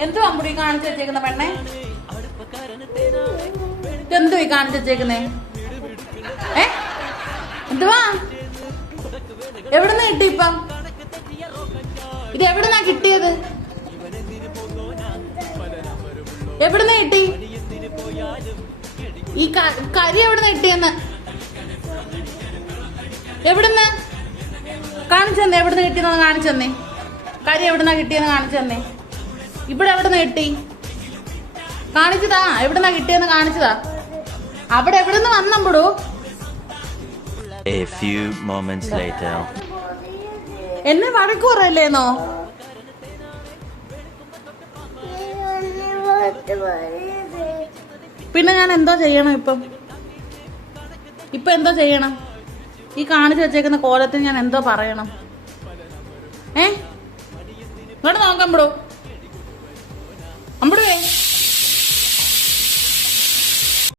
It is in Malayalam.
എന്തുവാ അമ്പുടി കാണിച്ചു വെച്ചേക്കുന്ന പെണ്ണെ? എന്തുവാ കാണിച്ചു വെച്ചേക്കുന്നേ? എന്തുവാ? എവിടുന്ന് കിട്ടി ഇപ്പം? ഇത് എവിടുന്നാ കിട്ടിയത്? എവിടുന്ന് കിട്ടി ഈ കരി? എവിടുന്ന് കിട്ടിയെന്ന് എവിടുന്ന് കാണിച്ചെന്നേ? എവിടുന്ന് കിട്ടിയെന്ന് കാണിച്ചെന്നേ. കരി എവിടുന്നാ കിട്ടിയെന്ന് കാണിച്ചെന്നേ. ഇവിടെ എവിടുന്ന് കിട്ടി? കാണിച്ചതാ. എവിടുന്നാ കിട്ടിയെന്ന് കാണിച്ചതാ. അവിടെ എവിടുന്ന് വന്നമ്പടൂ? എന്നെ വഴക്ക് പറയല്ലേന്നോ? പിന്നെ ഞാൻ എന്തോ ചെയ്യണം ഇപ്പം? എന്തോ ചെയ്യണം? ഈ കാണിച്ചു വെച്ചേക്കുന്ന കോലത്തിന് ഞാൻ എന്തോ പറയണം? ഇങ്ങോട്ട് നോക്കമ്പടൂ.